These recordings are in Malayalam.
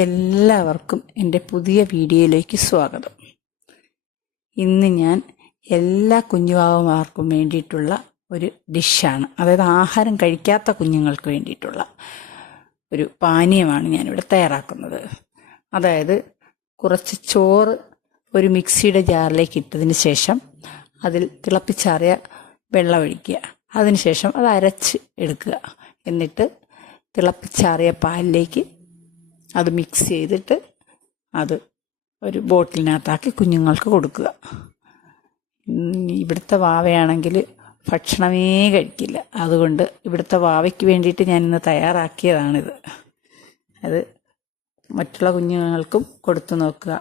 എല്ലാവർക്കും എൻ്റെ പുതിയ വീഡിയോയിലേക്ക് സ്വാഗതം. ഇന്ന് ഞാൻ എല്ലാ കുഞ്ഞുവാവമാർക്കും വേണ്ടിയിട്ടുള്ള ഒരു ഡിഷാണ്, അതായത് ആഹാരം കഴിക്കാത്ത കുഞ്ഞുങ്ങൾക്ക് വേണ്ടിയിട്ടുള്ള ഒരു പാനീയമാണ് ഞാനിവിടെ തയ്യാറാക്കുന്നത്. അതായത് കുറച്ച് ചോറ് ഒരു മിക്സിയുടെ ജാറിലേക്ക് ഇട്ടതിന് ശേഷം അതിൽ തിളപ്പിച്ചാറിയ വെള്ളം ഒഴിക്കുക. അതിനുശേഷം അത് അരച്ച് എടുക്കുക. എന്നിട്ട് തിളപ്പിച്ചാറിയ പാലിലേക്ക് അത് മിക്സ് ചെയ്തിട്ട് അത് ഒരു ബോട്ടിലിനകത്താക്കി കുഞ്ഞുങ്ങൾക്ക് കൊടുക്കുക. ഇവിടുത്തെ വാവയാണെങ്കിൽ ഭക്ഷണമേ കഴിക്കില്ല. അതുകൊണ്ട് ഇവിടുത്തെ വാവയ്ക്ക് വേണ്ടിയിട്ട് ഞാൻ ഇന്ന് തയ്യാറാക്കിയതാണിത്. അത് മറ്റുള്ള കുഞ്ഞുങ്ങൾക്കും കൊടുത്തു നോക്കുക.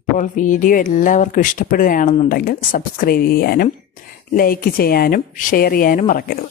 അപ്പോൾ വീഡിയോ എല്ലാവർക്കും ഇഷ്ടപ്പെടുകയാണെന്നുണ്ടെങ്കിൽ സബ്സ്ക്രൈബ് ചെയ്യാനും ലൈക്ക് ചെയ്യാനും ഷെയർ ചെയ്യാനും മറക്കരുത്.